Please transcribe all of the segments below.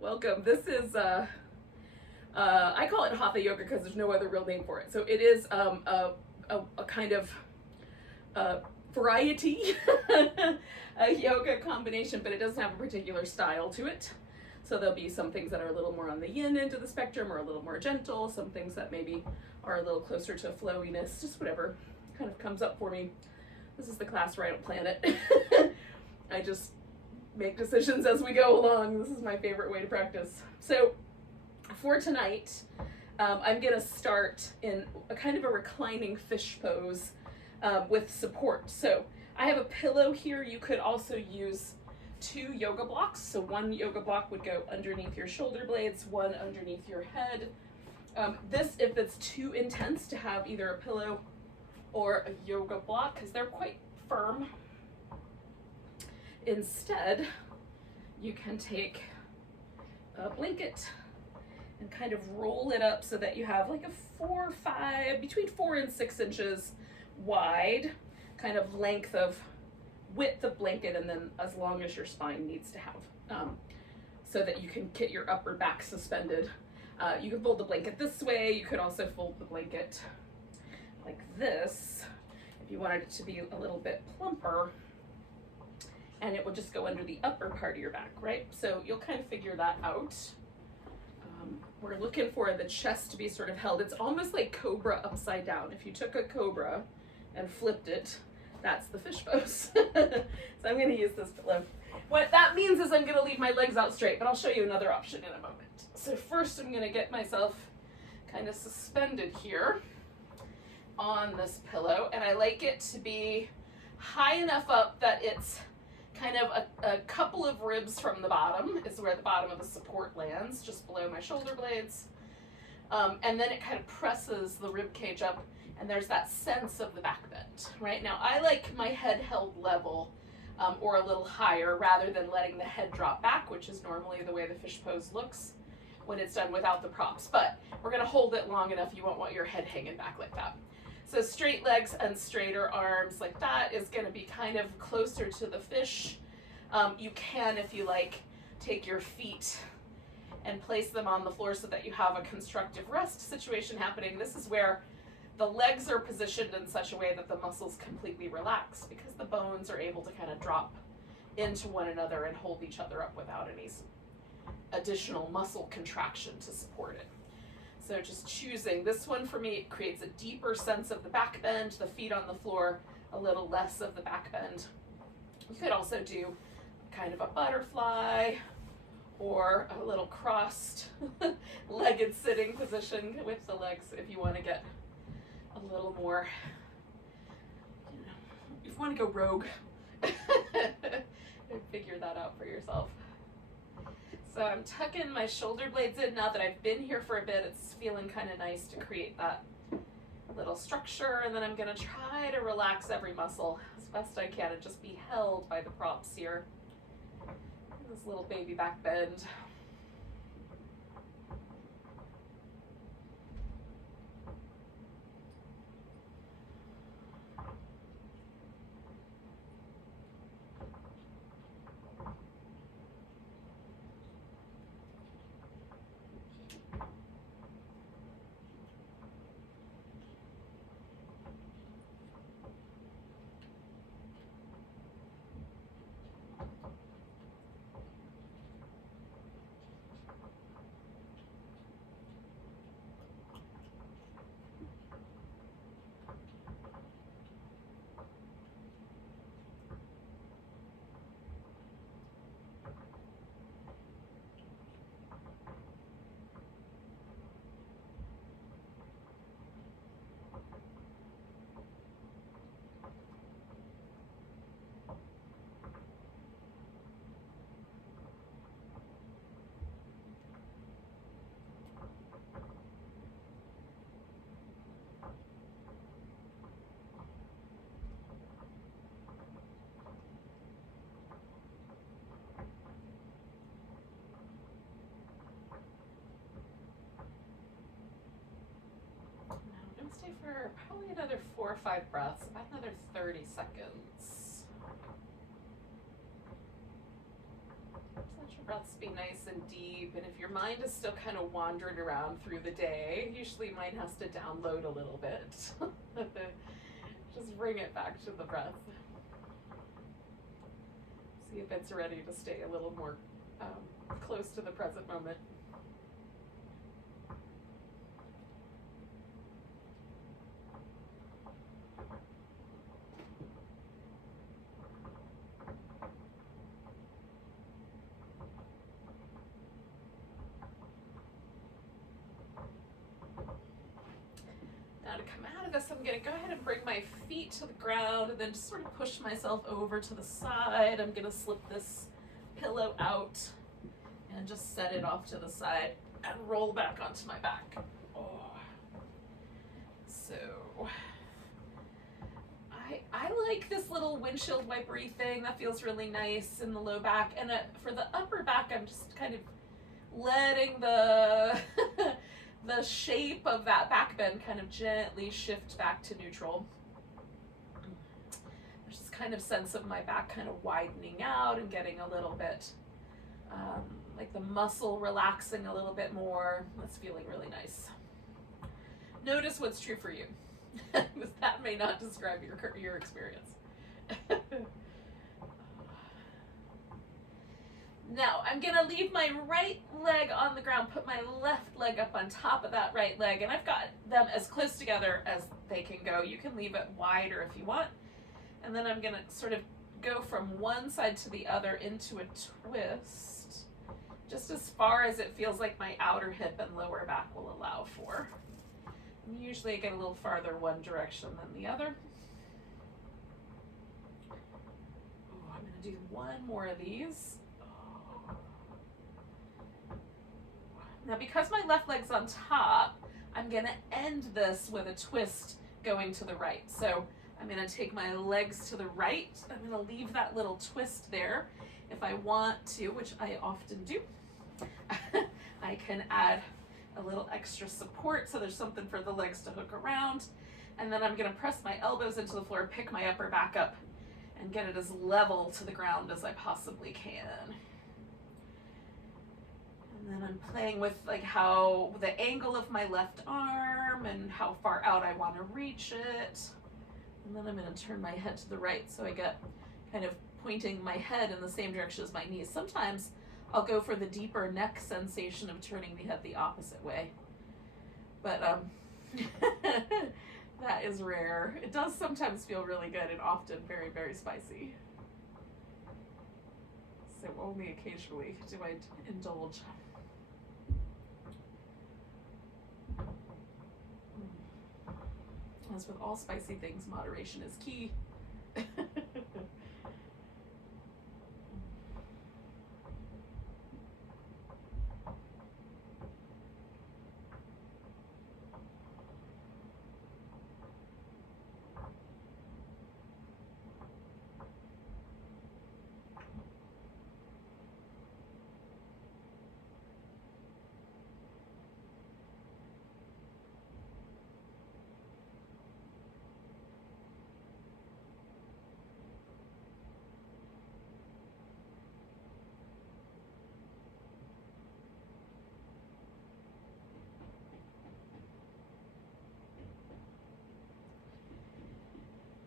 Welcome. This is, I call it Hatha yoga because there's no other real name for it. So it is a kind of variety a yoga combination, but it doesn't have a particular style to it. So there'll be some things that are a little more on the yin end of the spectrum or a little more gentle, some things that maybe are a little closer to flowiness, just whatever kind of comes up for me. This is the class where I don't plan it. I just make decisions as we go along. This is my favorite way to practice. So for tonight, I'm gonna start in a kind of a reclining fish pose with support. So I have a pillow here. You could also use 2 yoga blocks. So one yoga block would go underneath your shoulder blades, one underneath your head. This, if it's too intense to have either a pillow or a yoga block, because they're quite firm, instead, you can take a blanket and kind of roll it up so that you have like a between 4 and 6 inches wide kind of width of blanket, and then as long as your spine needs to have, so that you can get your upper back suspended. You can fold the blanket this way. You could also fold the blanket like this if you wanted it to be a little bit plumper, and it will just go under the upper part of your back, right? So you'll kind of figure that out. We're looking for the chest to be sort of held. It's almost like cobra upside down. If you took a cobra and flipped it, that's the fish pose. So I'm gonna use this pillow. What that means is I'm gonna leave my legs out straight, but I'll show you another option in a moment. So first I'm gonna get myself kind of suspended here on this pillow, and I like it to be high enough up that it's kind of a couple of ribs from the bottom is where the bottom of the support lands, just below my shoulder blades. And then it kind of presses the rib cage up, and there's that sense of the back bend. Right now, I like my head held level or a little higher rather than letting the head drop back, which is normally the way the fish pose looks when it's done without the props. But we're gonna hold it long enough, you won't want your head hanging back like that. So straight legs and straighter arms like that is gonna be kind of closer to the fish. You can, if you like, take your feet and place them on the floor so that you have a constructive rest situation happening. This is where the legs are positioned in such a way that the muscles completely relax, because the bones are able to kind of drop into one another and hold each other up without any additional muscle contraction to support it. So just choosing this one for me, it creates a deeper sense of the back bend, the feet on the floor, a little less of the back bend. You could also do kind of a butterfly or a little crossed legged sitting position with the legs if you want to get a little more, if you want to go rogue, figure that out for yourself. So I'm tucking my shoulder blades in. Now that I've been here for a bit, it's feeling kind of nice to create that little structure, and then I'm gonna try to relax every muscle as best I can and just be held by the props here. This little baby back bend. Stay for probably another 4 or 5 breaths, about another 30 seconds. Just let your breaths be nice and deep. sleep. And if your mind is still kind of wandering around through the day, usually mine has to download a little bit. Just bring it back to the breath. See if it's ready to stay a little more close to the present moment. Now to come out of this, I'm going to go ahead and bring my feet to the ground and then just sort of push myself over to the side. I'm going to slip this pillow out and just set it off to the side and roll back onto my back. Oh. So I like this little windshield wipery thing. That feels really nice in the low back. And for the upper back, I'm just kind of letting the the shape of that back bend kind of gently shift back to neutral. There's this kind of sense of my back kind of widening out and getting a little bit like the muscle relaxing a little bit more. That's feeling really nice. Notice what's true for you, because that may not describe your experience. Now, I'm going to leave my right leg on the ground, put my left leg up on top of that right leg, and I've got them as close together as they can go. You can leave it wider if you want. And then I'm going to sort of go from one side to the other into a twist, just as far as it feels like my outer hip and lower back will allow for. And usually I get a little farther one direction than the other. Ooh, I'm going to do one more of these. Now, because my left leg's on top, I'm going to end this with a twist going to the right. So I'm going to take my legs to the right. I'm going to leave that little twist there. If I want to, which I often do, I can add a little extra support so there's something for the legs to hook around. And then I'm going to press my elbows into the floor, pick my upper back up, and get it as level to the ground as I possibly can. And then I'm playing with like how the angle of my left arm and how far out I want to reach it. And then I'm going to turn my head to the right so I get kind of pointing my head in the same direction as my knees. Sometimes I'll go for the deeper neck sensation of turning the head the opposite way. But that is rare. It does sometimes feel really good and often very, very spicy. So only occasionally do I indulge. As with all spicy things, moderation is key.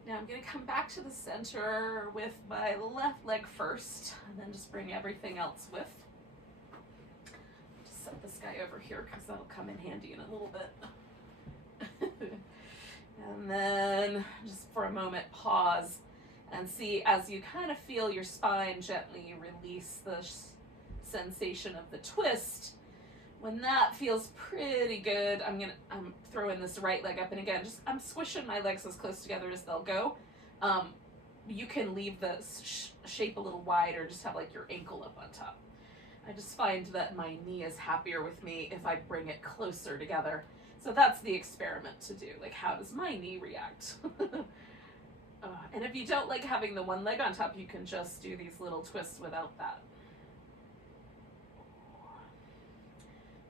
Now I'm going to come back to the center with my left leg first, and then just bring everything else with. Just set this guy over here because that'll come in handy in a little bit. And then just for a moment, pause and see as you kind of feel your spine gently release the sensation of the twist. When that feels pretty good, I'm throwing this right leg up, and again, I'm squishing my legs as close together as they'll go. You can leave the shape a little wider, just have like your ankle up on top. I just find that my knee is happier with me if I bring it closer together. So that's the experiment to do. Like, how does my knee react? And if you don't like having the one leg on top, you can just do these little twists without that.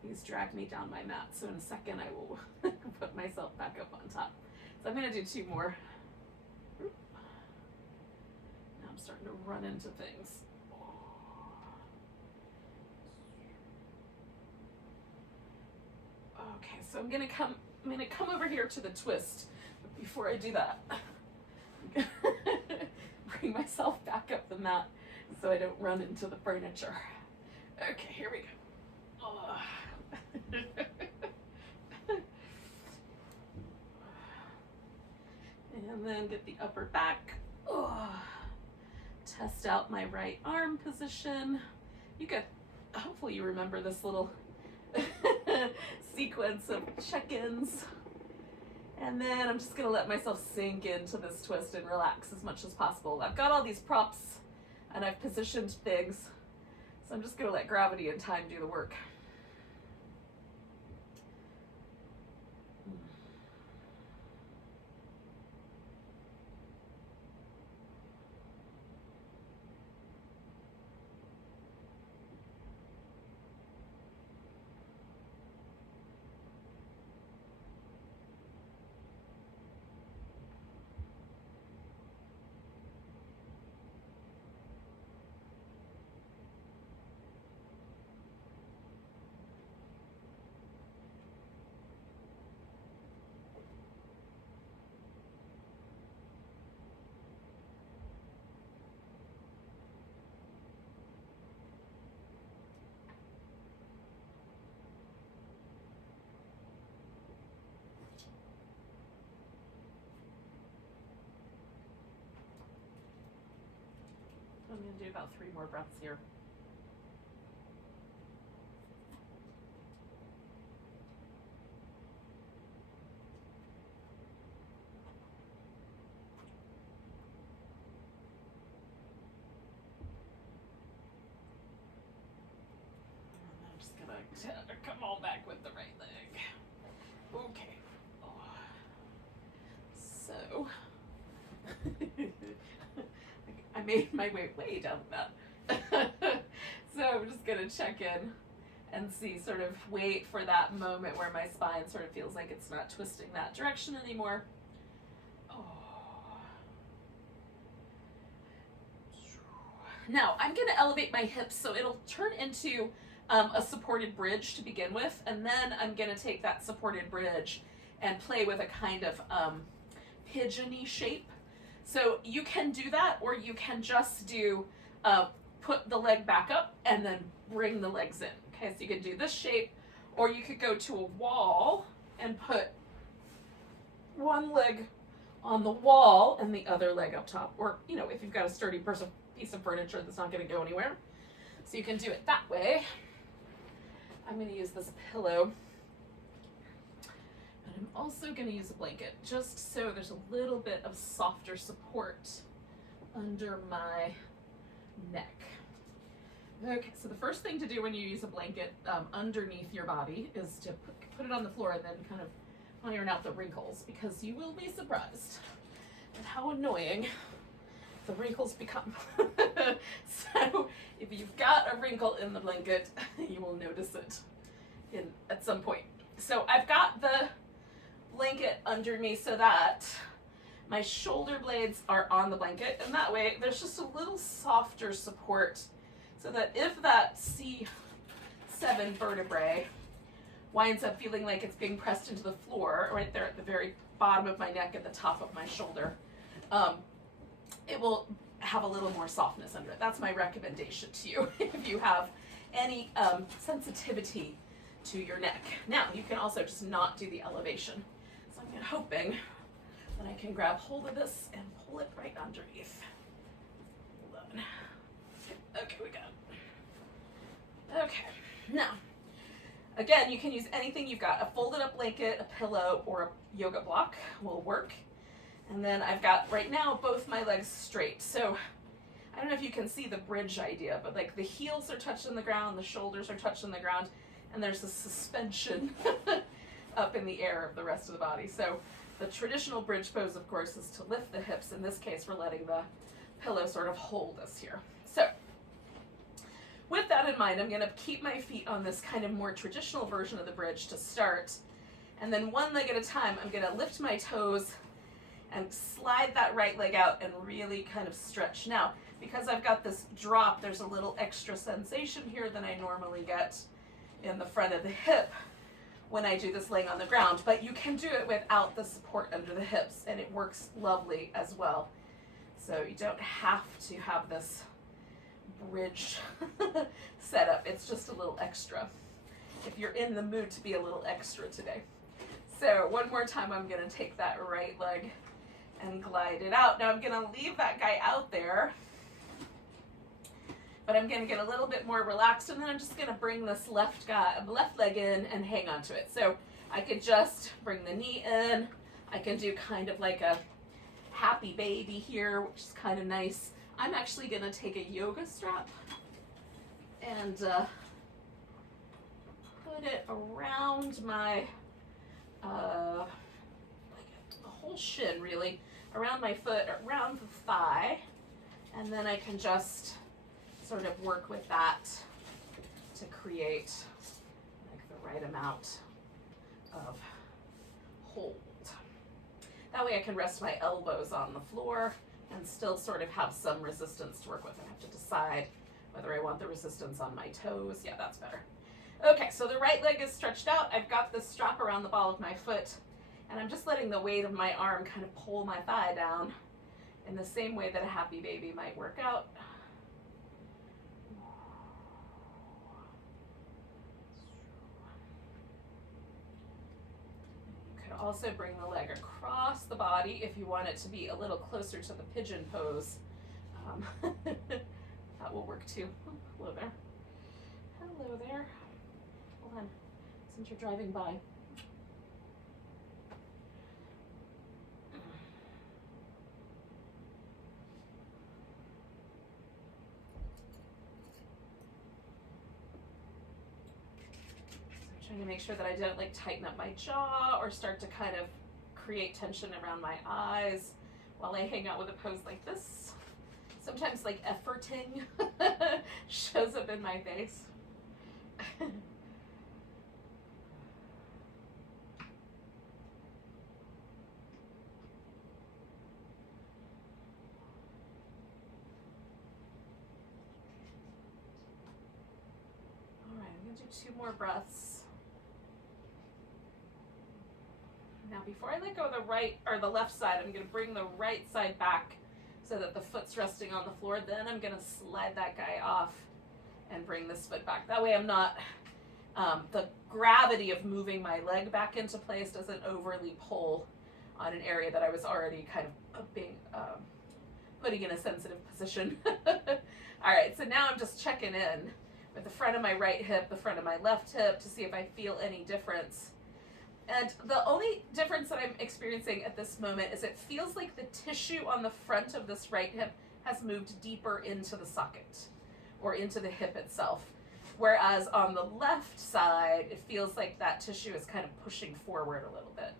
These drag me down my mat, so in a second I will put myself back up on top. So I'm going to do two more. Now I'm starting to run into things. Okay, so I'm gonna come over here to the twist. But before I do that, I'm gonna bring myself back up the mat so I don't run into the furniture. Okay, here we go. Oh. And then get the upper back. Oh. Test out my right arm position. You could, hopefully you remember this little sequence of check-ins. And then I'm just gonna let myself sink into this twist and relax as much as possible. I've got all these props and I've positioned things, so I'm just gonna let gravity and time do the work. I'm going to do about 3 more breaths here. And I'm just going to come all back with the right leg. Okay. Oh. So... I made my way down that. So I'm just gonna check in and see, sort of wait for that moment where my spine sort of feels like it's not twisting that direction anymore. Oh. Now I'm gonna elevate my hips so it'll turn into a supported bridge to begin with, and then I'm gonna take that supported bridge and play with a kind of pigeon-y shape. So you can do that, or you can just do, put the leg back up and then bring the legs in. Okay, so you can do this shape, or you could go to a wall and put one leg on the wall and the other leg up top. Or, you know, if you've got a sturdy piece of furniture that's not gonna go anywhere. So you can do it that way. I'm gonna use this pillow. I'm also going to use a blanket just so there's a little bit of softer support under my neck. Okay, so the first thing to do when you use a blanket underneath your body is to put it on the floor and then kind of iron out the wrinkles, because you will be surprised at how annoying the wrinkles become. So if you've got a wrinkle in the blanket, you will notice it at some point. So I've got the blanket under me so that my shoulder blades are on the blanket, and that way there's just a little softer support, so that if that C7 vertebrae winds up feeling like it's being pressed into the floor right there at the very bottom of my neck at the top of my shoulder, it will have a little more softness under it. That's my recommendation to you if you have any sensitivity to your neck. Now you can also just not do the elevation. I'm hoping that I can grab hold of this and pull it right underneath. Hold on. Okay, we got it. Okay, now, again, you can use anything you've got. A folded up blanket, a pillow, or a yoga block will work. And then I've got, right now, both my legs straight. So I don't know if you can see the bridge idea, but like the heels are touching the ground, the shoulders are touching the ground, and there's a suspension up in the air of the rest of the body. So the traditional bridge pose, of course, is to lift the hips. In this case, we're letting the pillow sort of hold us here. So with that in mind, I'm going to keep my feet on this kind of more traditional version of the bridge to start. And then one leg at a time, I'm going to lift my toes and slide that right leg out and really kind of stretch. Now, because I've got this drop, there's a little extra sensation here than I normally get in the front of the hip when I do this laying on the ground, but you can do it without the support under the hips, and it works lovely as well. So you don't have to have this bridge setup. It's just a little extra if you're in the mood to be a little extra today. So one more time, I'm gonna take that right leg and glide it out. Now I'm gonna leave that guy out there, but I'm gonna get a little bit more relaxed, and then I'm just gonna bring this left leg in and hang on to it. So I could just bring the knee in. I can do kind of like a happy baby here, which is kind of nice. I'm actually gonna take a yoga strap and put it around my, like the whole shin really, around my foot, around the thigh, and then I can just sort of work with that to create like the right amount of hold. That way I can rest my elbows on the floor and still sort of have some resistance to work with. I have to decide whether I want the resistance on my toes. Yeah, that's better. Okay, so the right leg is stretched out. I've got this strap around the ball of my foot, and I'm just letting the weight of my arm kind of pull my thigh down in the same way that a happy baby might work out. You could also bring the leg across the body if you want it to be a little closer to the pigeon pose. That will work too. Hello there. Hello there. Hold on, since you're driving by. Trying to make sure that I don't like tighten up my jaw or start to kind of create tension around my eyes while I hang out with a pose like this. Sometimes like efforting shows up in my face. All right, I'm gonna do 2 more breaths. Now before I let go of the right or the left side, I'm gonna bring the right side back so that the foot's resting on the floor. Then I'm gonna slide that guy off and bring this foot back. That way I'm not, the gravity of moving my leg back into place doesn't overly pull on an area that I was already kind of being, putting in a sensitive position. All right, so now I'm just checking in with the front of my right hip, the front of my left hip to see if I feel any difference. And the only difference that I'm experiencing at this moment is it feels like the tissue on the front of this right hip has moved deeper into the socket or into the hip itself. Whereas on the left side, it feels like that tissue is kind of pushing forward a little bit.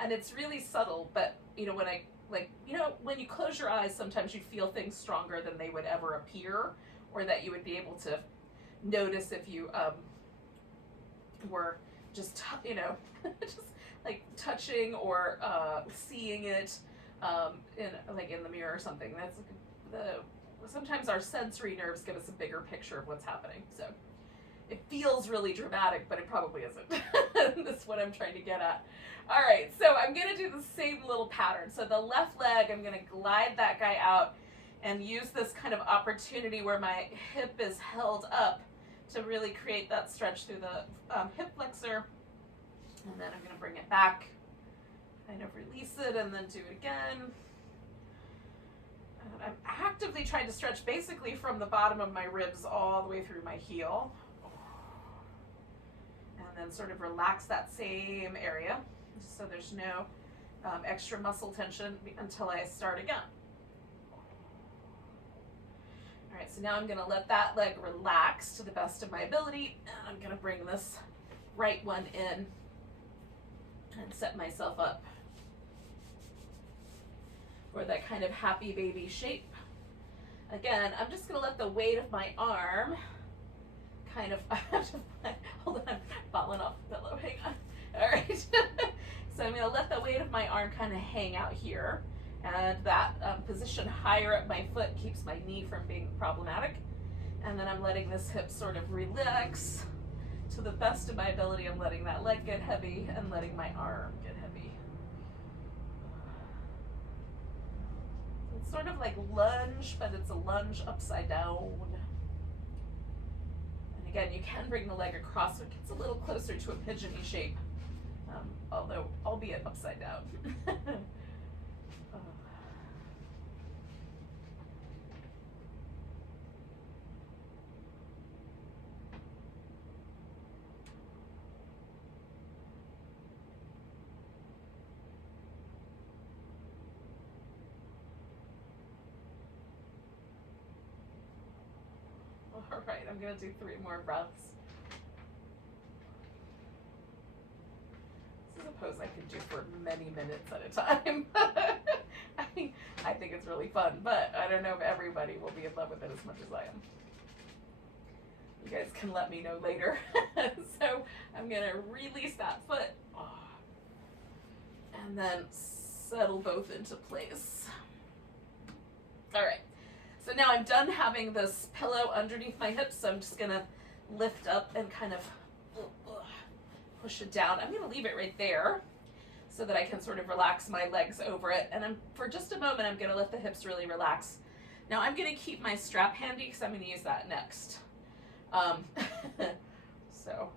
And it's really subtle, but you know, when I, like, you know, when you close your eyes, sometimes you feel things stronger than they would ever appear, or that you would be able to notice if you were just, you know, just like touching or seeing it in the mirror or something. That's sometimes our sensory nerves give us a bigger picture of what's happening. So it feels really dramatic, but it probably isn't. That's what I'm trying to get at. All right, so I'm gonna do the same little pattern. So the left leg, I'm gonna glide that guy out and use this kind of opportunity where my hip is held up to really create that stretch through the hip flexor. And then I'm going to bring it back, kind of release it, and then do it again. And I'm actively trying to stretch basically from the bottom of my ribs all the way through my heel. And then sort of relax that same area so there's no extra muscle tension until I start again. All right, so now I'm going to let that leg relax to the best of my ability, and I'm going to bring this right one in and set myself up for that kind of happy baby shape. Again, I'm just going to let the weight of my arm kind of, hold on, I'm falling off the pillow, hang on. All right, so I'm going to let the weight of my arm kind of hang out here, and that position higher up my foot keeps my knee from being problematic. And then I'm letting this hip sort of relax to the best of my ability, I'm letting that leg get heavy and letting my arm get heavy. It's sort of like lunge, but it's a lunge upside down. And again, you can bring the leg across so it gets a little closer to a pigeony shape, although albeit upside down. All right, I'm gonna do 3 more breaths. This is a pose I can do for many minutes at a time. I think it's really fun, but I don't know if everybody will be in love with it as much as I am. You guys can let me know later. So I'm gonna release that foot and then settle both into place. All right. So now I'm done having this pillow underneath my hips, so I'm just gonna lift up and kind of push it down. I'm gonna leave it right there so that I can sort of relax my legs over it. And for just a moment, I'm gonna let the hips really relax. Now I'm gonna keep my strap handy because I'm gonna use that next. So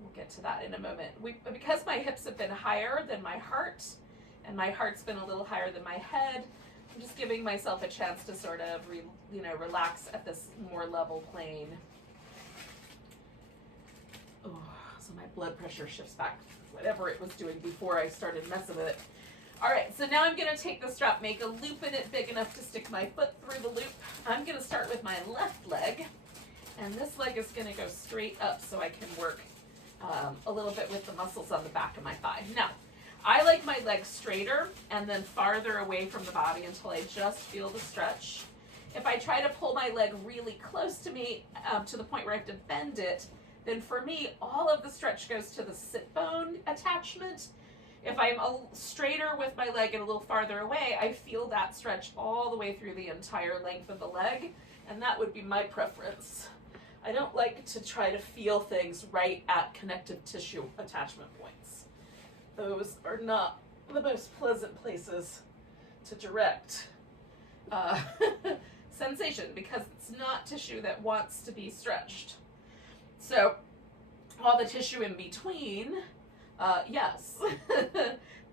we'll get to that in a moment. Because my hips have been higher than my heart, and my heart's been a little higher than my head, I'm just giving myself a chance to sort of, relax at this more level plane. Oh, so my blood pressure shifts back, whatever it was doing before I started messing with it. All right, so now I'm gonna take the strap, make a loop in it big enough to stick my foot through the loop. I'm gonna start with my left leg, and this leg is gonna go straight up so I can work a little bit with the muscles on the back of my thigh. Now, I like my legs straighter and then farther away from the body until I just feel the stretch. If I try to pull my leg really close to me to the point where I have to bend it, then for me, all of the stretch goes to the sit bone attachment. If I'm straighter with my leg and a little farther away, I feel that stretch all the way through the entire length of the leg, and that would be my preference. I don't like to try to feel things right at connective tissue attachment points. Those are not the most pleasant places to direct sensation because it's not tissue that wants to be stretched. So all the tissue in between, yes,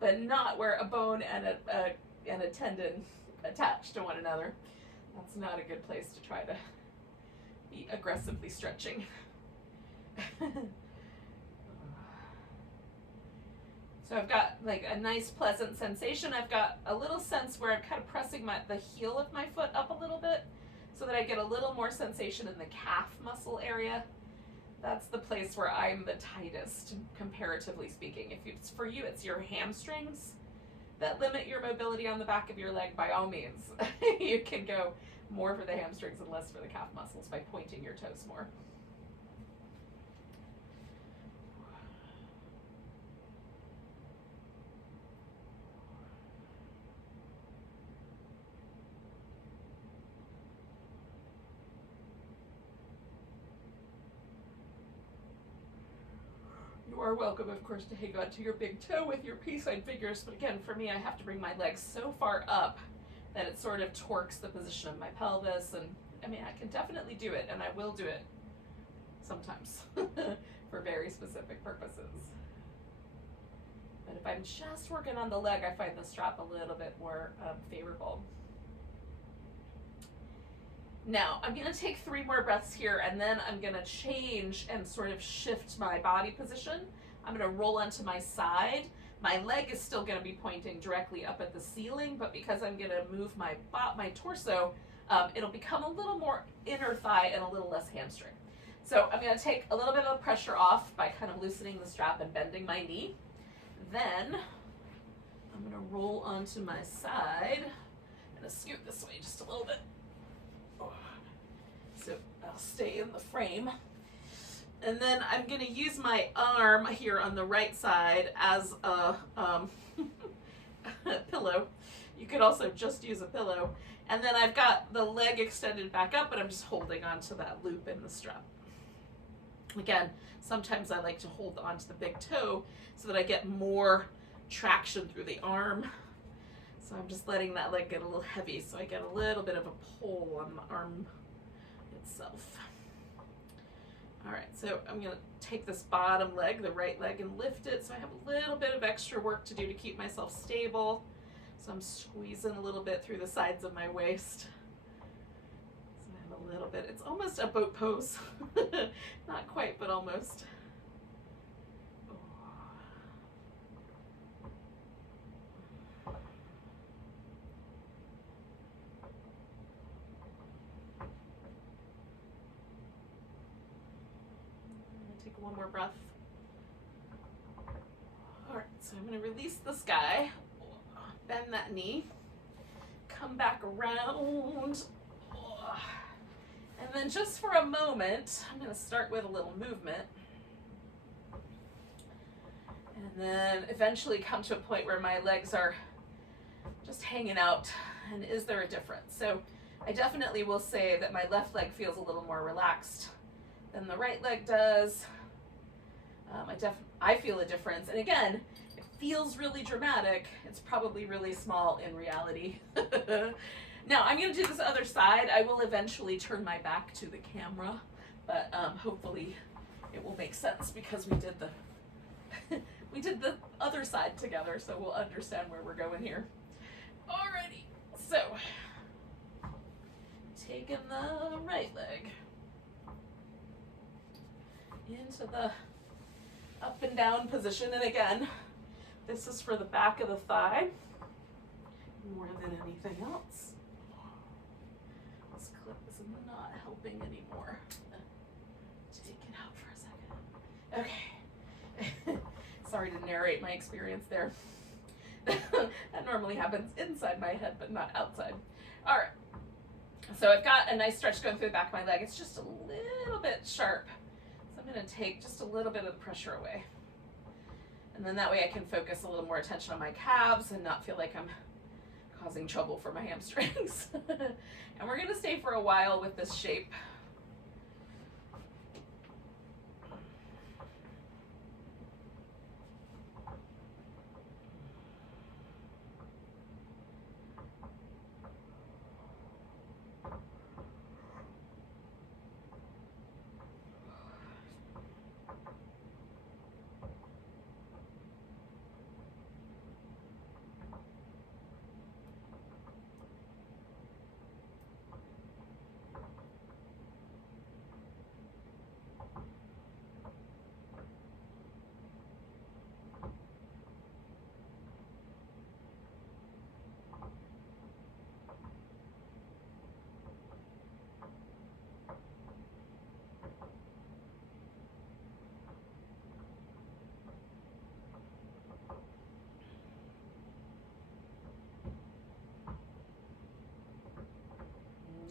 but not where a bone and a tendon attach to one another. That's not a good place to try to be aggressively stretching. So I've got like a nice pleasant sensation. I've got a little sense where I'm kind of pressing the heel of my foot up a little bit so that I get a little more sensation in the calf muscle area. That's the place where I'm the tightest, comparatively speaking. If it's for you, it's your hamstrings that limit your mobility on the back of your leg. By all means, you can go more for the hamstrings and less for the calf muscles by pointing your toes more. You are welcome, of course, to hang on to your big toe with your pea-side fingers, but again, for me, I have to bring my legs so far up that it sort of torques the position of my pelvis, and I mean, I can definitely do it, and I will do it sometimes for very specific purposes. But if I'm just working on the leg, I find the strap a little bit more favorable. Now, I'm going to take 3 more breaths here, and then I'm going to change and sort of shift my body position. I'm going to roll onto my side. My leg is still going to be pointing directly up at the ceiling, but because I'm going to move my torso, it'll become a little more inner thigh and a little less hamstring. So I'm going to take a little bit of the pressure off by kind of loosening the strap and bending my knee. Then I'm going to roll onto my side. I'm going to scoot this way just a little bit. So I'll stay in the frame. And then I'm going to use my arm here on the right side as a pillow. You could also just use a pillow. And then I've got the leg extended back up, and I'm just holding onto that loop in the strap. Again, sometimes I like to hold onto the big toe so that I get more traction through the arm. So I'm just letting that leg get a little heavy so I get a little bit of a pull on the arm itself. All right, so I'm gonna take this bottom leg, the right leg, and lift it. So I have a little bit of extra work to do to keep myself stable. So I'm squeezing a little bit through the sides of my waist. So I have a little bit, it's almost a boat pose. Not quite, but almost. Take one more breath. All right, so I'm going to release this guy, bend that knee, come back around, and then just for a moment, I'm going to start with a little movement, and then eventually come to a point where my legs are just hanging out. And is there a difference? So I definitely will say that my left leg feels a little more relaxed than the right leg does. I feel a difference. And again, it feels really dramatic. It's probably really small in reality. Now I'm going to do this other side. I will eventually turn my back to the camera, but hopefully it will make sense because we did the we did the other side together, so we'll understand where we're going here. Alrighty, so taking the right leg into the up and down position, and again, this is for the back of the thigh more than anything else. This clip is not helping anymore. Take it out for a second. Okay. Sorry to narrate my experience there. That normally happens inside my head, but not outside. All right. So I've got a nice stretch going through the back of my leg. It's just a little bit sharp. I'm going to take just a little bit of the pressure away. And then that way I can focus a little more attention on my calves and not feel like I'm causing trouble for my hamstrings. And we're going to stay for a while with this shape.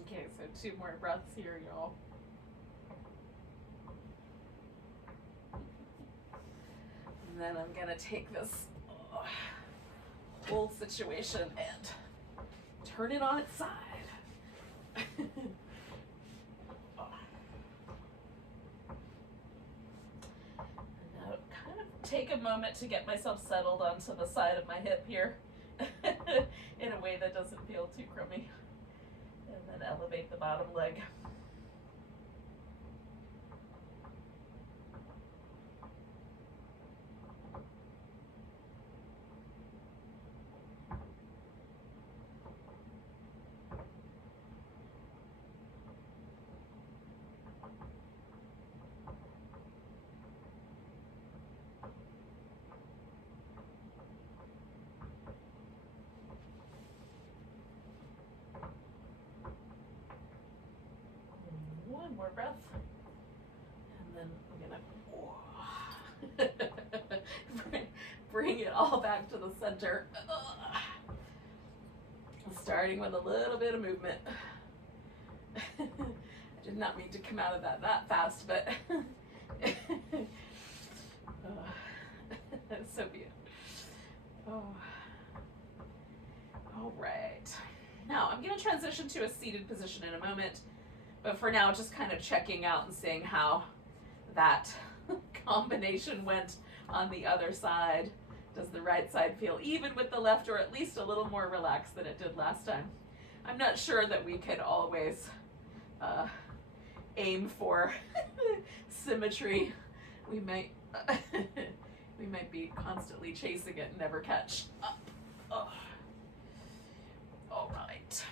Okay, so 2 more breaths here, y'all. And then I'm gonna take this whole situation and turn it on its side. Now kind of take a moment to get myself settled onto the side of my hip here in a way that doesn't feel too crummy. And then elevate the bottom leg. One more breath, and then I'm gonna bring it all back to the center. Starting with a little bit of movement. I did not mean to come out of that fast, but so be it. All right. Now I'm going to transition to a seated position in a moment. But for now, just kind of checking out and seeing how that combination went on the other side. Does the right side feel even with the left, or at least a little more relaxed than it did last time? I'm not sure that we can always aim for symmetry. We might we might be constantly chasing it and never catch up. Oh. All right.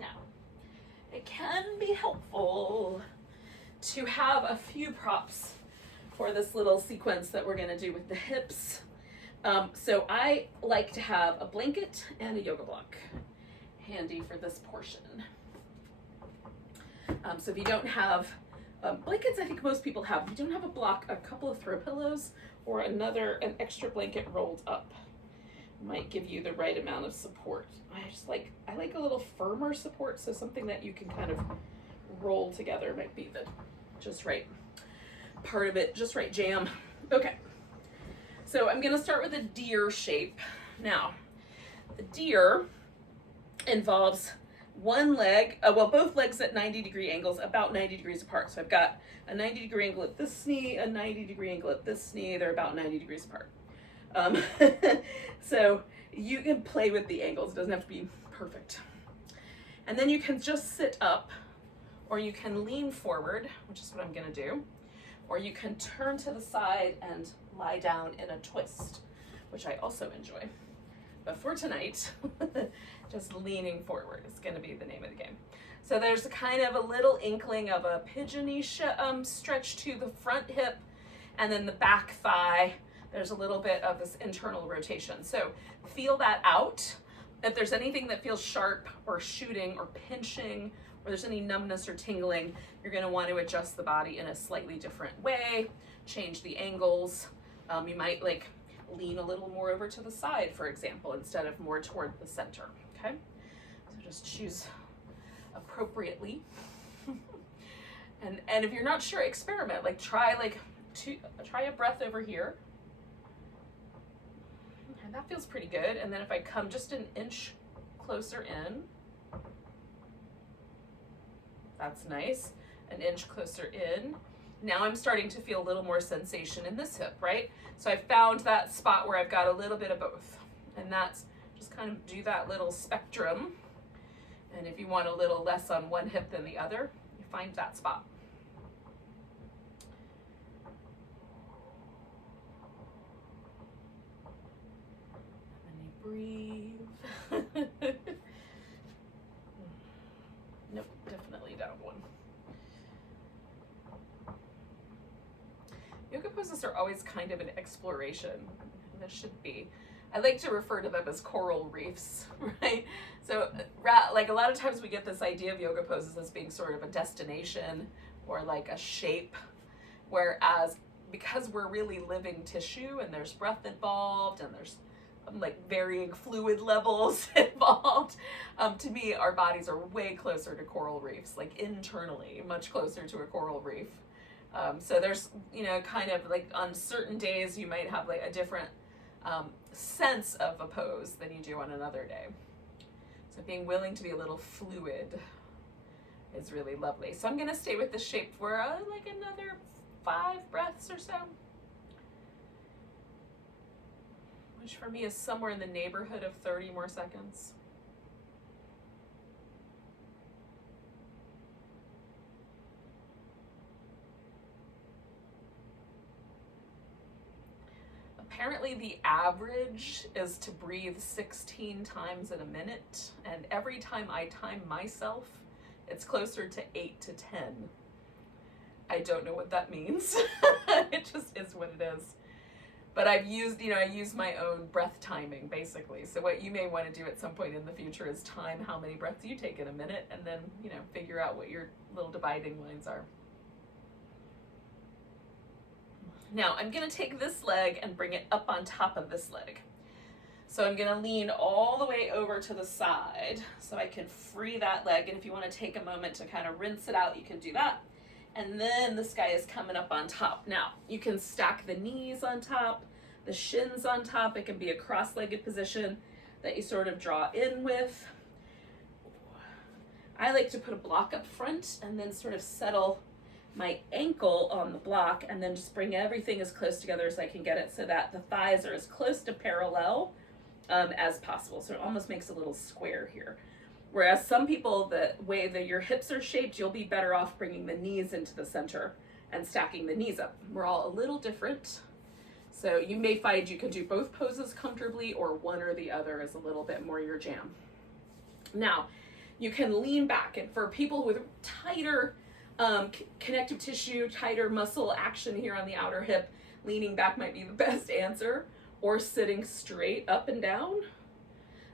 Now, it can be helpful to have a few props for this little sequence that we're going to do with the hips. So I like to have a blanket and a yoga block handy for this portion. So if you don't have blankets, I think most people have. If you don't have a block, a couple of throw pillows or an extra blanket rolled up might give you the right amount of support. I like a little firmer support, so something that you can kind of roll together might be the just right part of it, just right jam. Okay, so I'm gonna start with a deer shape. Now, the deer involves one leg, both legs at 90-degree angles, about 90 degrees apart. So I've got a 90-degree angle at this knee, a 90-degree angle at this knee. They're about 90 degrees apart. So you can play with the angles. It doesn't have to be perfect. And then you can just sit up, or you can lean forward, which is what I'm gonna do, or you can turn to the side and lie down in a twist, which I also enjoy. But for tonight, just leaning forward is going to be the name of the game. So there's a kind of a little inkling of a pigeony stretch to the front hip, and then the back thigh. There's a little bit of this internal rotation. So feel that out. If there's anything that feels sharp or shooting or pinching, or there's any numbness or tingling, you're going to want to adjust the body in a slightly different way, change the angles. You might lean a little more over to the side, for example, instead of more toward the center, okay? So just choose appropriately. and if you're not sure, experiment. Try a breath over here. And that feels pretty good. And then if I come just an inch closer in, that's nice. An inch closer in. Now I'm starting to feel a little more sensation in this hip, right? So I found that spot where I've got a little bit of both. And that's just kind of do that little spectrum. And if you want a little less on one hip than the other, you find that spot. And then you breathe. Nope, definitely down one. Yoga poses are always kind of an exploration. This should be. I like to refer to them as coral reefs, right? So a lot of times we get this idea of yoga poses as being sort of a destination or like a shape, whereas because we're really living tissue and there's breath involved and there's varying fluid levels involved, to me our bodies are way closer to coral reefs, internally much closer to a coral reef. So there's, kind of on certain days you might have a different sense of a pose than you do on another day. So being willing to be a little fluid is really lovely. So I'm going to stay with this shape for another 5 breaths or so, which for me is somewhere in the neighborhood of 30 more seconds. Apparently the average is to breathe 16 times in a minute, and every time I time myself, it's closer to 8 to 10. I don't know what that means. It just is what it is. But I use my own breath timing, basically. So what you may want to do at some point in the future is time how many breaths you take in a minute, and then, figure out what your little dividing lines are. Now I'm going to take this leg and bring it up on top of this leg. So I'm going to lean all the way over to the side so I can free that leg. And if you want to take a moment to kind of rinse it out, you can do that. And then this guy is coming up on top. Now you can stack the knees on top, the shins on top. It can be a cross-legged position. that you sort of draw in with. I like to put a block up front and then sort of settle my ankle on the block and then just bring everything as close together as I can get it so that the thighs are as close to parallel as possible. So it almost makes a little square here. Whereas some people, the way that your hips are shaped, you'll be better off bringing the knees into the center and stacking the knees up. We're all a little different. So you may find you can do both poses comfortably, or one or the other is a little bit more your jam. Now, you can lean back, and for people with tighter connective tissue, tighter muscle action here on the outer hip, leaning back might be the best answer, or sitting straight up and down.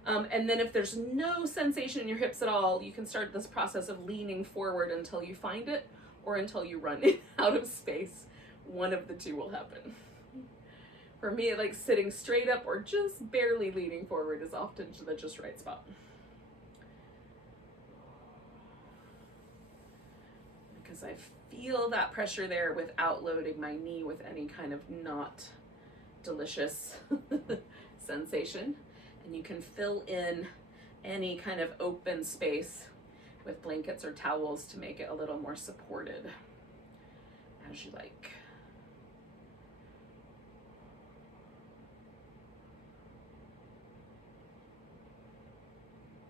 And then if there's no sensation in your hips at all, you can start this process of leaning forward until you find it, or until you run out of space. One of the two will happen. For me, like sitting straight up or just barely leaning forward is often the just right spot. Because I feel that pressure there without loading my knee with any kind of not delicious sensation. And you can fill in any kind of open space with blankets or towels to make it a little more supported, as you like.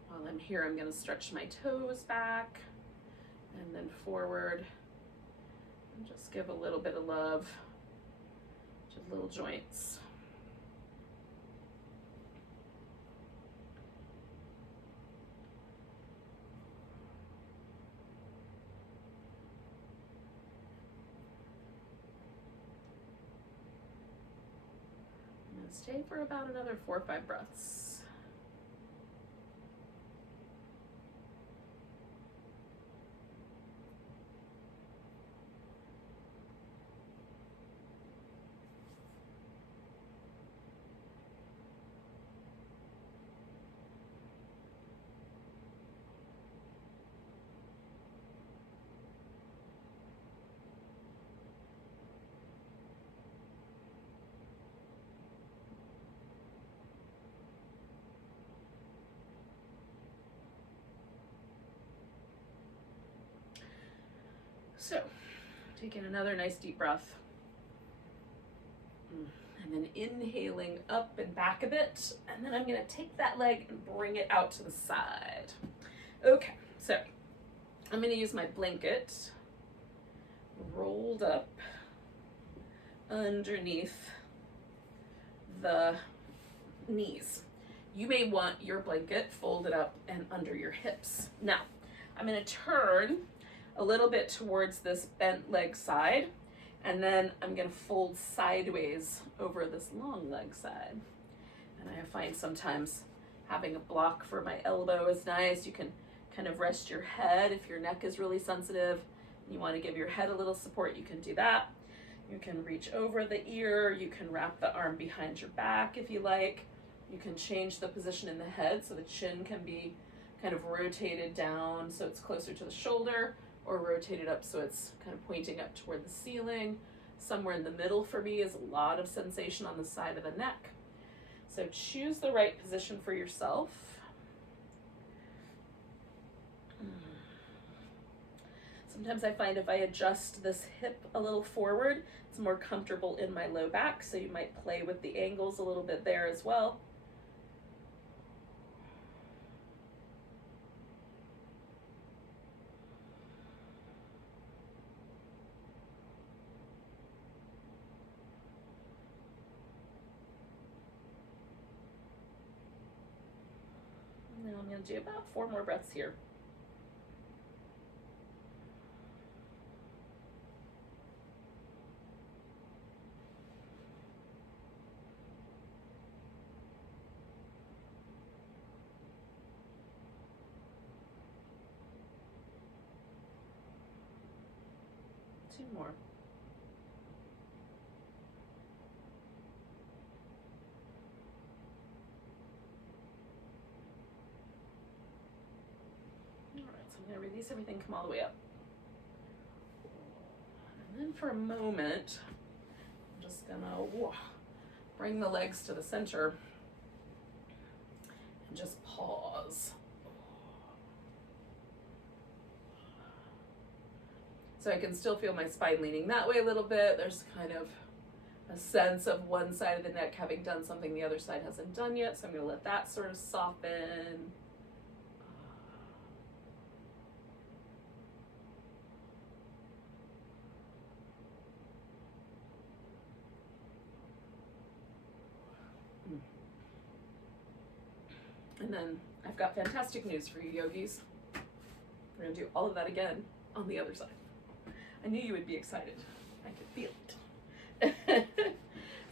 While I'm here, I'm going to stretch my toes back and then forward, and just give a little bit of love to the little joints. I'm going to stay for about another 4 or 5 breaths. So, taking another nice deep breath. And then inhaling up and back a bit. And then I'm going to take that leg and bring it out to the side. Okay, so I'm going to use my blanket rolled up underneath the knees. You may want your blanket folded up and under your hips. Now, I'm going to turn a little bit towards this bent leg side, and then I'm going to fold sideways over this long leg side. And I find sometimes having a block for my elbow is nice. You can kind of rest your head if your neck is really sensitive. You want to give your head a little support, you can do that. You can reach over the ear. You can wrap the arm behind your back if you like. You can change the position in the head so the chin can be kind of rotated down so it's closer to the shoulder, or rotated up so it's kind of pointing up toward the ceiling. Somewhere in the middle for me is a lot of sensation on the side of the neck. So choose the right position for yourself. Sometimes I find if I adjust this hip a little forward, it's more comfortable in my low back, so you might play with the angles a little bit there as well. Now I'm going to do about 4 more breaths here. Two more. I'm going to release everything, come all the way up. And then for a moment, I'm just going to bring the legs to the center Just pause. So I can still feel my spine leaning that way a little bit. There's kind of a sense of one side of the neck having done something the other side hasn't done yet. So I'm going to let that sort of soften. And then I've got fantastic news for you, yogis. We're going to do all of that again on the other side. I knew you would be excited. I could feel it.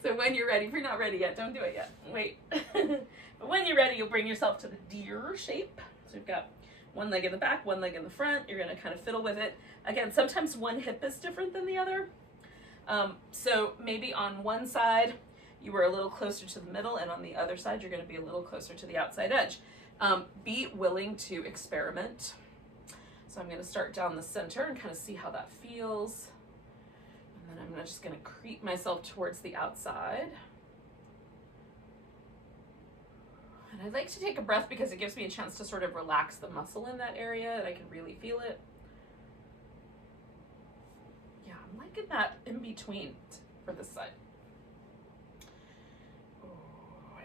So when you're ready, if you're not ready yet, don't do it yet. Wait. But when you're ready, you'll bring yourself to the deer shape. So you've got one leg in the back, one leg in the front. You're going to kind of fiddle with it. Again, sometimes one hip is different than the other. So maybe on one side, you were a little closer to the middle, and on the other side, you're going to be a little closer to the outside edge. Be willing to experiment. So I'm going to start down the center and kind of see how that feels. And then I'm just going to creep myself towards the outside. And I like to take a breath because it gives me a chance to sort of relax the muscle in that area, and I can really feel it. Yeah, I'm liking that in between for this side.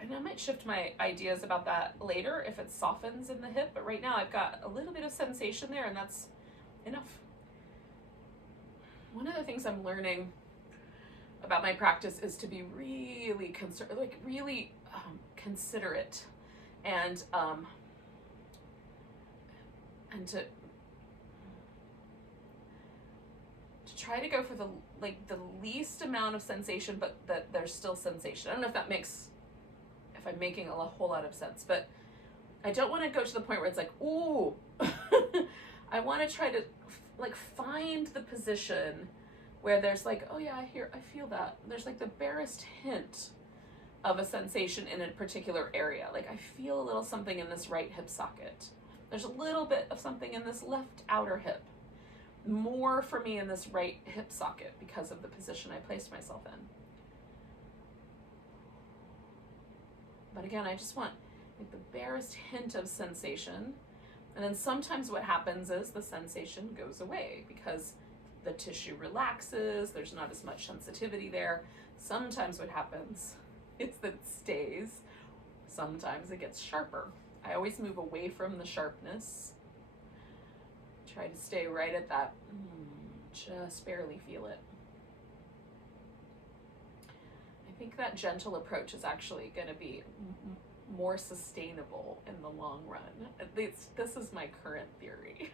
And I might shift my ideas about that later if it softens in the hip, but right now I've got a little bit of sensation there, and that's enough. One of the things I'm learning about my practice is to be really considerate and to try to go for the least amount of sensation, but that there's still sensation. I don't know if I'm making a whole lot of sense, but I don't want to go to the point where it's like, ooh. I want to try to find the position where there's like, oh yeah, I feel that. There's like the barest hint of a sensation in a particular area. Like I feel a little something in this right hip socket. There's a little bit of something in this left outer hip. More for me in this right hip socket because of the position I placed myself in. But again, I just want like the barest hint of sensation. And then sometimes what happens is the sensation goes away because the tissue relaxes, there's not as much sensitivity there. Sometimes what happens is that it stays. Sometimes it gets sharper. I always move away from the sharpness. Try to stay right at that, just barely feel it. I think that gentle approach is actually going to be more sustainable in the long run. At least this is my current theory.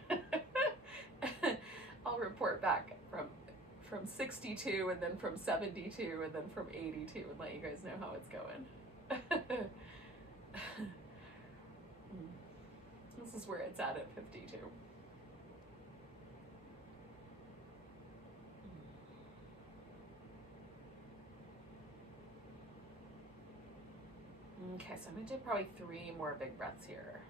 I'll report back from 62 and then from 72 and then from 82 and let you guys know how it's going. This is where it's at 52. Okay, so I'm going to do probably 3 more big breaths here.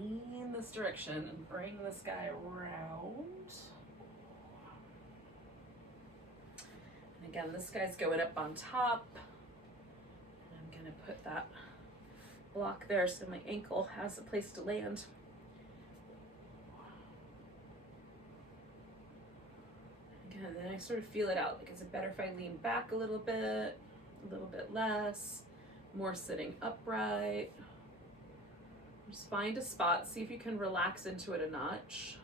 Lean this direction and bring this guy around. And again, this guy's going up on top. And I'm going to put that block there so my ankle has a place to land. Again, then I sort of feel it out. Like, is it better if I lean back a little bit less, more sitting upright? Just find a spot, see if you can relax into it a notch.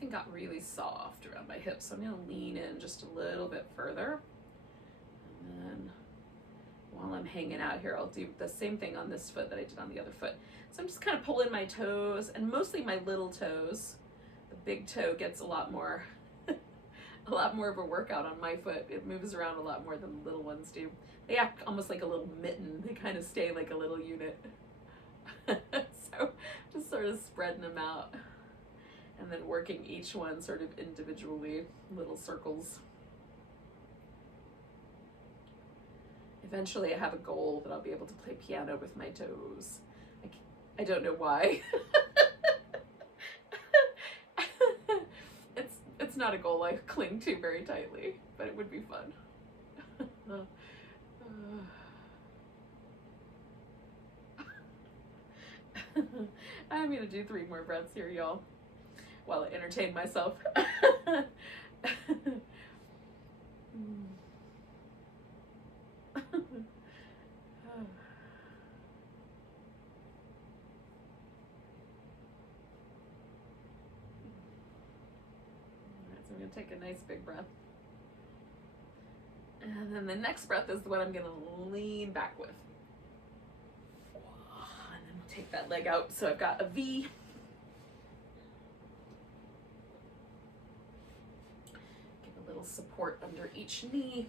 everything got really soft around my hips. So I'm gonna lean in just a little bit further. And then while I'm hanging out here, I'll do the same thing on this foot that I did on the other foot. So I'm just kind of pulling my toes, and mostly my little toes. The big toe gets a lot more of a workout on my foot. It moves around a lot more than the little ones do. They act almost like a little mitten. They kind of stay like a little unit. So just sort of spreading them out and then working each one sort of individually, little circles. Eventually I have a goal that I'll be able to play piano with my toes. I don't know why. It's not a goal I cling to very tightly, but it would be fun. I'm gonna do 3 more breaths here, y'all, while I entertain myself. So I'm gonna take a nice big breath. And then the next breath is the one I'm gonna lean back with. And then we'll take that leg out. So I've got a V. Give a little support under each knee.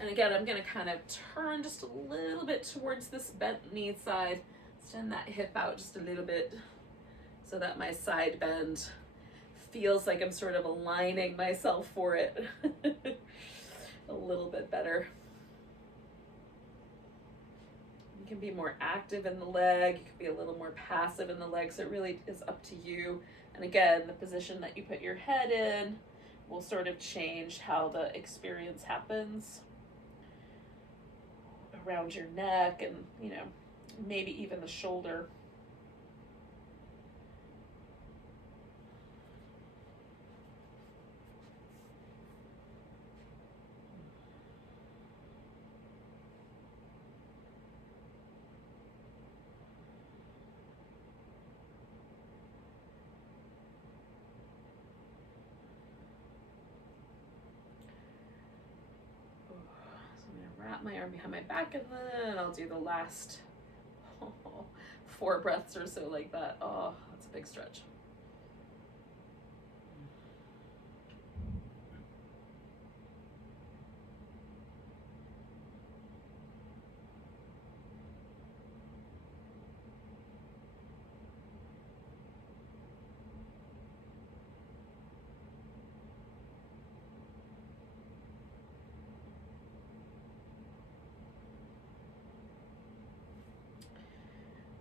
And again, I'm gonna kind of turn just a little bit towards this bent knee side. Send that hip out just a little bit so that my side bend feels like I'm sort of aligning myself for it a little bit better. You can be more active in the leg, you can be a little more passive in the leg, so it really is up to you. And again, the position that you put your head in will sort of change how the experience happens around your neck and, you know, maybe even the shoulder. Wrap my arm behind my back, and then I'll do the last 4 breaths or so like that. Oh, that's a big stretch.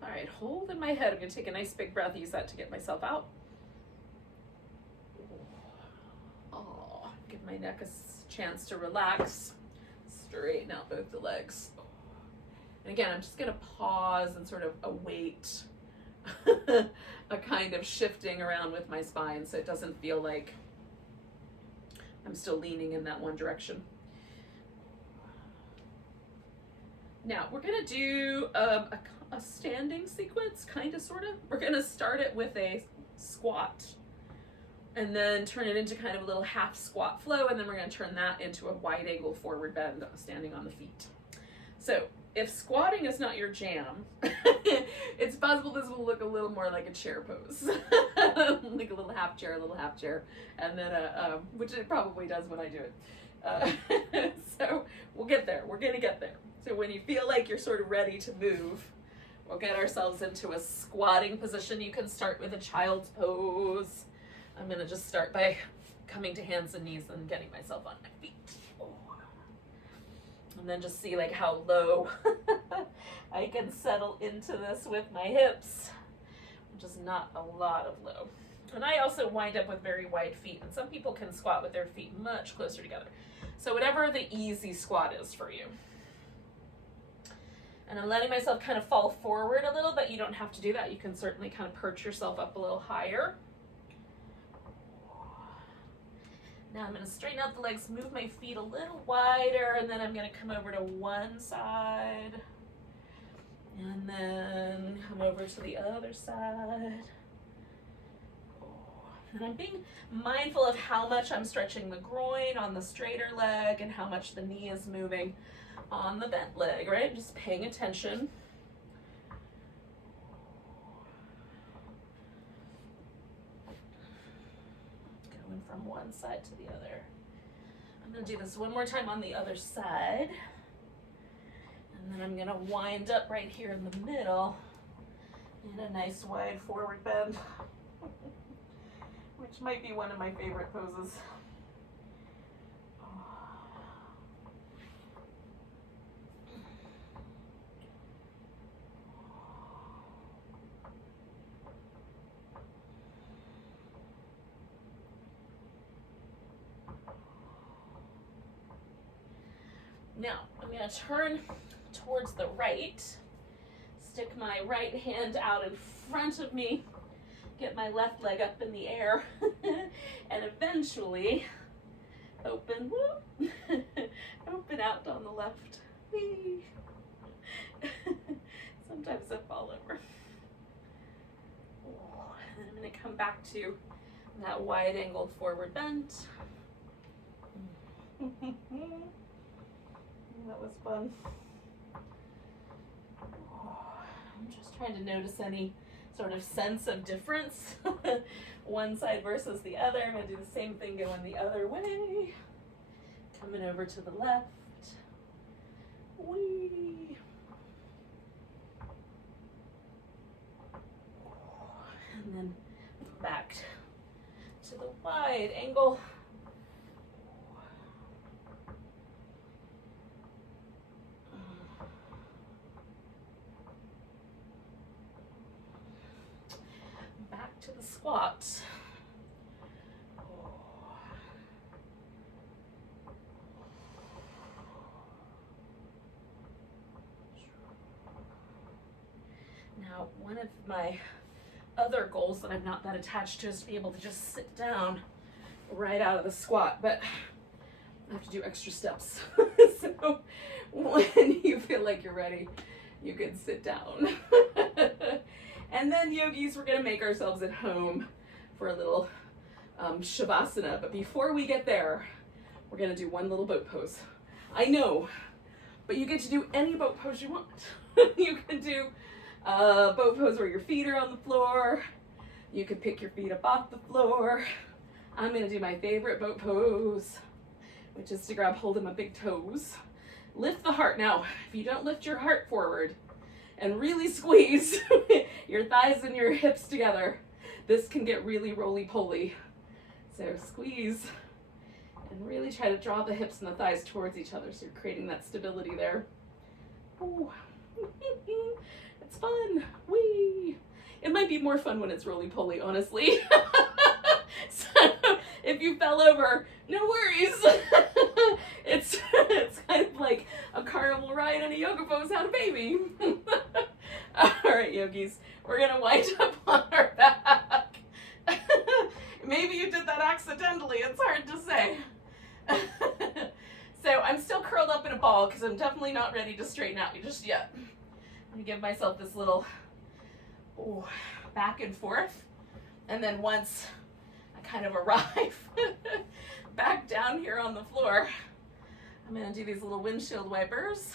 All right, hold in my head. I'm gonna take a nice big breath, use that to get myself out. Oh, give my neck a chance to relax. Straighten out both the legs. And again, I'm just gonna pause and sort of await a kind of shifting around with my spine so it doesn't feel like I'm still leaning in that one direction. Now, we're gonna do a standing sequence, kind of, sort of. We're gonna start it with a squat and then turn it into kind of a little half squat flow, and then we're gonna turn that into a wide angle forward bend standing on the feet. So if squatting is not your jam, it's possible this will look a little more like a chair pose. Like a little half chair, and then which it probably does when I do it. So we'll get there, we're gonna get there. So when you feel like you're sort of ready to move, we'll get ourselves into a squatting position. You can start with a child's pose. I'm gonna just start by coming to hands and knees and getting myself on my feet. And then just see like how low I can settle into this with my hips, which is not a lot of low. And I also wind up with very wide feet, and some people can squat with their feet much closer together. So whatever the easy squat is for you. And I'm letting myself kind of fall forward a little, but you don't have to do that. You can certainly kind of perch yourself up a little higher. Now I'm going to straighten out the legs, move my feet a little wider, and then I'm going to come over to one side, and then come over to the other side. And I'm being mindful of how much I'm stretching the groin on the straighter leg and how much the knee is moving on the bent leg, right? Just paying attention. Going from one side to the other. I'm going to do this one more time on the other side. And then I'm going to wind up right here in the middle in a nice wide forward bend, which might be one of my favorite poses. Now, I'm going to turn towards the right, stick my right hand out in front of me, get my left leg up in the air, and eventually open, whoop, open out on the left. Whee. Sometimes I fall over. And then I'm going to come back to that wide angled forward bend. That was fun. I'm just trying to notice any sort of sense of difference, one side versus the other. I'm going to do the same thing going the other way. Coming over to the left. Whee! And then back to the wide angle. Back to the squat. Now, one of my other goals that I'm not that attached to is to be able to just sit down right out of the squat, but I have to do extra steps. So when you feel like you're ready, you can sit down. And then yogis, we're gonna make ourselves at home for a little shavasana. But before we get there, we're gonna do one little boat pose. I know, but you get to do any boat pose you want. You can do a boat pose where your feet are on the floor. You can pick your feet up off the floor. I'm gonna do my favorite boat pose, which is to grab hold of my big toes. Lift the heart. Now, if you don't lift your heart forward and really squeeze your thighs and your hips together, this can get really roly-poly. So squeeze and really try to draw the hips and the thighs towards each other so you're creating that stability there. Ooh. It's fun. Whee! It might be more fun when it's roly-poly, honestly. So if you fell over, no worries. It's kind of like a carnival ride on a yoga pose had a baby. All right, yogis, we're gonna wind up on our back. Maybe you did that accidentally. It's hard to say. So I'm still curled up in a ball because I'm definitely not ready to straighten out just yet. I'm gonna give myself this little back and forth, and then once I kind of arrive back down here on the floor, I'm gonna do these little windshield wipers.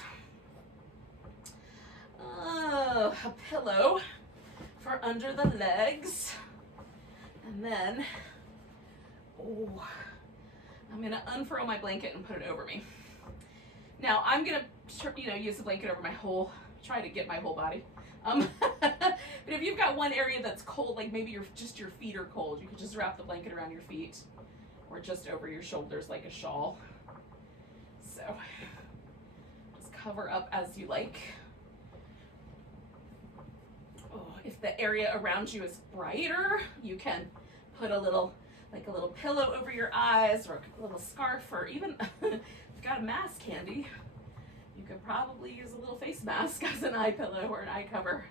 A pillow for under the legs, and then I'm gonna unfurl my blanket and put it over me. Now I'm gonna use the blanket over my whole, try to get my whole body. But if you've got one area that's cold, like maybe your feet are cold, you could just wrap the blanket around your feet or just over your shoulders like a shawl. So just cover up as you like. If the area around you is brighter, you can put a little pillow over your eyes, or a little scarf, or even if you've got a mask handy, you could probably use a little face mask as an eye pillow or an eye cover.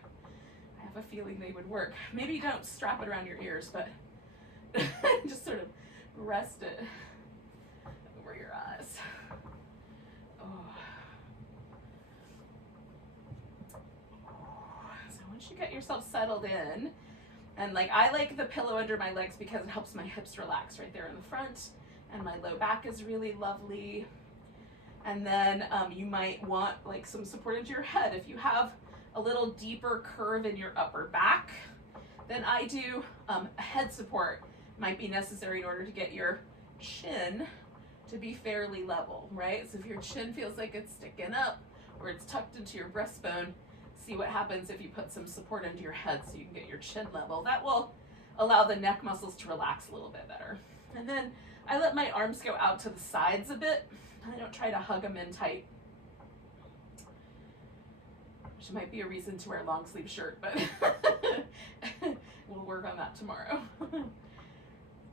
I have a feeling they would work. Maybe don't strap it around your ears, but just sort of rest it over your eyes. So once you get yourself settled in, And like, I like the pillow under my legs because it helps my hips relax right there in the front, and my low back is really lovely. And then you might want like some support into your head. If you have a little deeper curve in your upper back than I do, head support might be necessary in order to get your chin to be fairly level, right? So if your chin feels like it's sticking up or it's tucked into your breastbone, see what happens if you put some support into your head so you can get your chin level. That will allow the neck muscles to relax a little bit better. And then I let my arms go out to the sides a bit. I don't try to hug them in tight, which might be a reason to wear a long sleeve shirt, but we'll work on that tomorrow.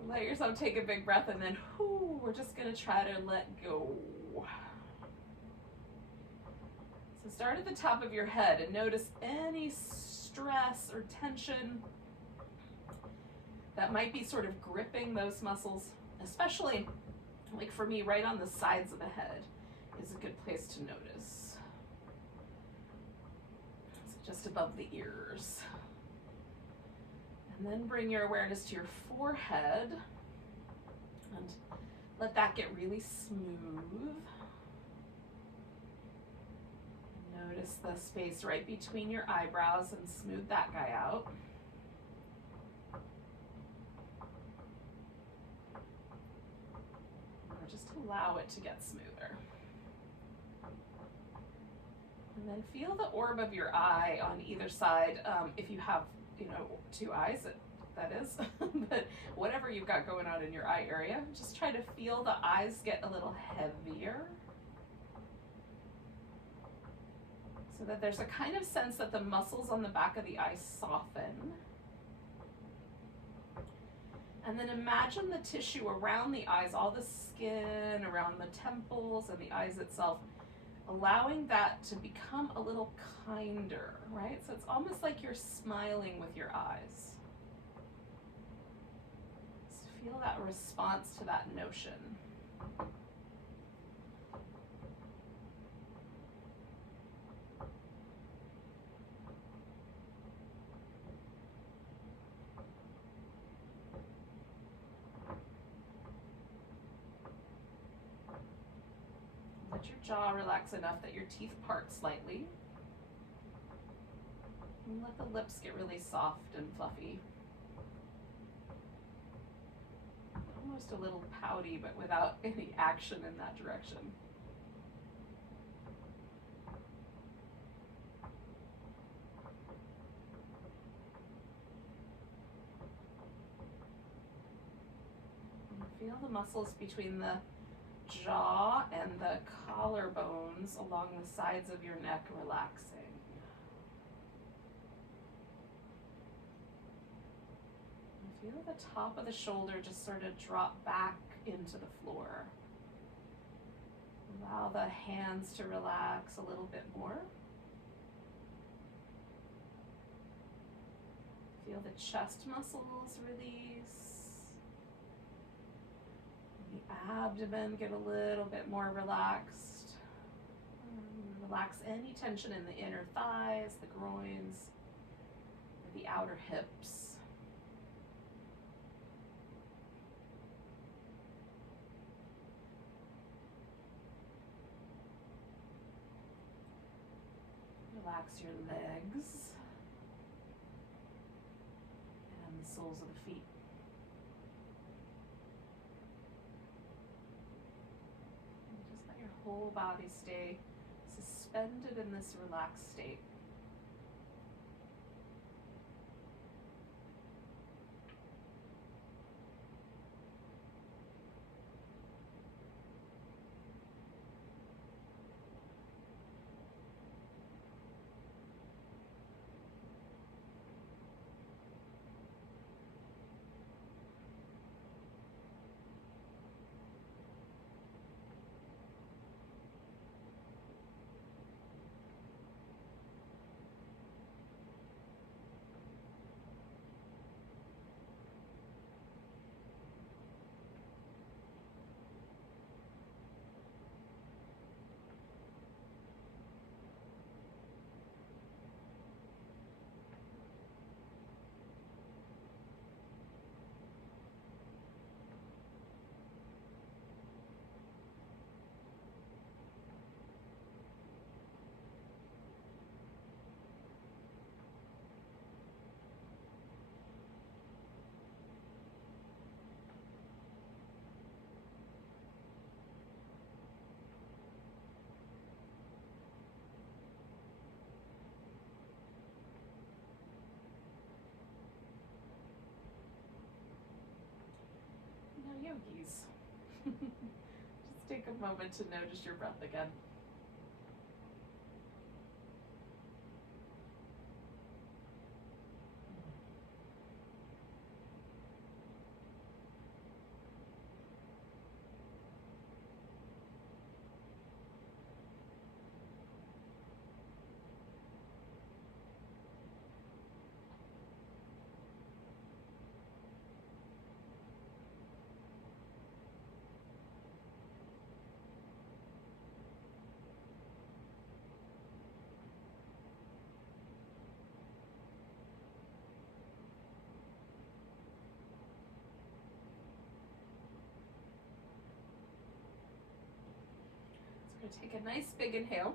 Let yourself take a big breath, and then we're just gonna try to let go. So start at the top of your head and notice any stress or tension that might be sort of gripping those muscles, especially like for me, right on the sides of the head is a good place to notice. So just above the ears. And then bring your awareness to your forehead and let that get really smooth. Notice the space right between your eyebrows and smooth that guy out. Or just allow it to get smoother. And then feel the orb of your eye on either side. If you have, two eyes, that is, but whatever you've got going on in your eye area, just try to feel the eyes get a little heavier, so that there's a kind of sense that the muscles on the back of the eye soften. And then imagine the tissue around the eyes, all the skin around the temples and the eyes itself, allowing that to become a little kinder, right? So it's almost like you're smiling with your eyes. So feel that response to that notion. Let your jaw relax enough that your teeth part slightly. And let the lips get really soft and fluffy. Almost a little pouty, but without any action in that direction. And feel the muscles between the jaw and the collarbones along the sides of your neck relaxing. And feel the top of the shoulder just sort of drop back into the floor. Allow the hands to relax a little bit more. Feel the chest muscles release. The abdomen get a little bit more relaxed. Relax any tension in the inner thighs, the groins, the outer hips. Relax your legs and the soles of the feet. Whole body stay suspended in this relaxed state. take a moment to notice your breath again. Take a nice big inhale.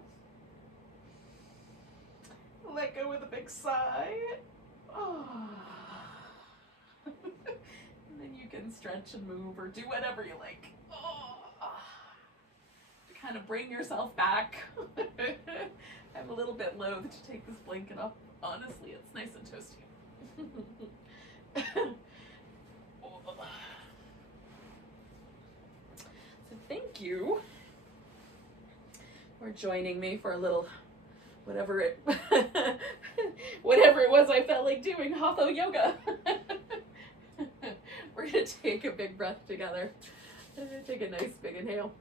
Let go with a big sigh. Oh. And then you can stretch and move or do whatever you like. Oh. To kind of bring yourself back. I'm a little bit loath to take this blanket off. Honestly, it's nice and toasty. So thank you for joining me for a little, whatever it was I felt like doing, Hatha yoga. We're gonna take a big breath together. Take a nice big inhale.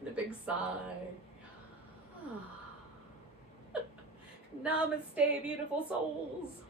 And a big sigh. Namaste, beautiful souls.